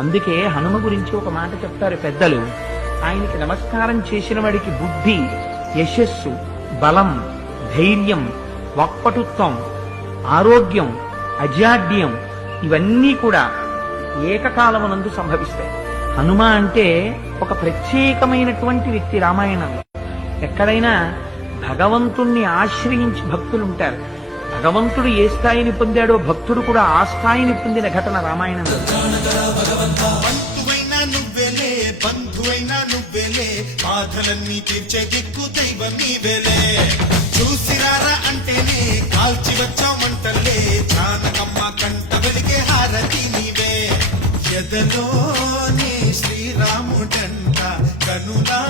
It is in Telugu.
అందుకే హనుమ గురించి ఒక మాట చెప్తారు పెద్దలు. ఆయనకి నమస్కారం చేసిన వాడికి బుద్ధి, యశస్సు, బలం, ధైర్యం, వాక్పటుత్వం, ఆరోగ్యం, అజాడ్యం ఇవన్నీ కూడా ఏకకాలమునందు సంభవిస్తాయి. హనుమ అంటే ఒక ప్రత్యేకమైనటువంటి వ్యక్తి. రామాయణంలో ఎక్కడైనా భగవంతుణ్ణి ఆశ్రయించి భక్తులుంటారు. భగవంతుడు ఏ స్థాయిని పొందాడో భక్తుడు కూడా ఆ స్థాయిని పొందిన ఘటన రామాయణంలో. బాధలన్నీ తీర్చే దిక్కు దైవం నీవేలే. చూసిరారా అంటేనే కాల్చి వచ్చామంటలే, జానకమ్మ కంట వెలిగే హారతి నీవే. ఎదలోనే శ్రీరాముడంట కనులా